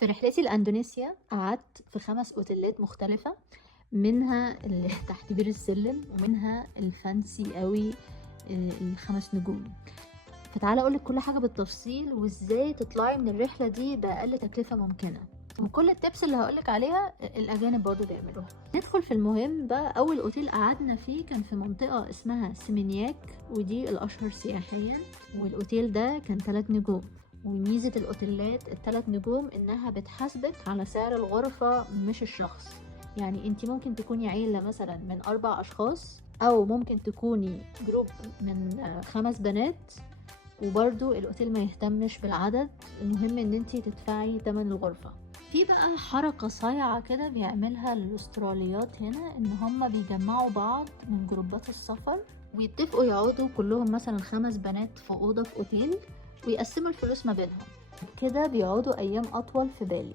في رحلتي لاندونيسيا قعدت في 5 اوتيلات مختلفة، منها اللي تحت بير السلم ومنها الفانسي قوي، ال5 نجوم. فتعالى اقولك كل حاجة بالتفصيل وازاي تطلعي من الرحلة دي بأقل تكلفة ممكنة، وكل التبس اللي هقولك عليها الأجانب برضو بيعملوها. ندخل في المهم بقى. أول أوتيل قعدنا فيه كان في منطقة اسمها سيمينياك، ودي الأشهر سياحيا، والأوتيل ده كان 3 نجوم. وميزة الأوتيلات ال3 نجوم إنها بتحاسبك على سعر الغرفة مش الشخص. يعني انتي ممكن تكوني عيلة مثلا من 4 أشخاص، أو ممكن تكوني جروب من 5 بنات، وبرضو الاوتيل ما يهتمش بالعدد، المهم ان انتي تدفعي تمن الغرفة. في بقى حركة صايعة كده بيعملها الاستراليات هنا، ان هما بيجمعوا بعض من جروبات السفر ويتفقوا يقعدوا كلهم مثلا 5 بنات في أوضة في اوتيل، ويقسموا الفلوس ما بينهم. كده بيقعدوا ايام اطول في بالي.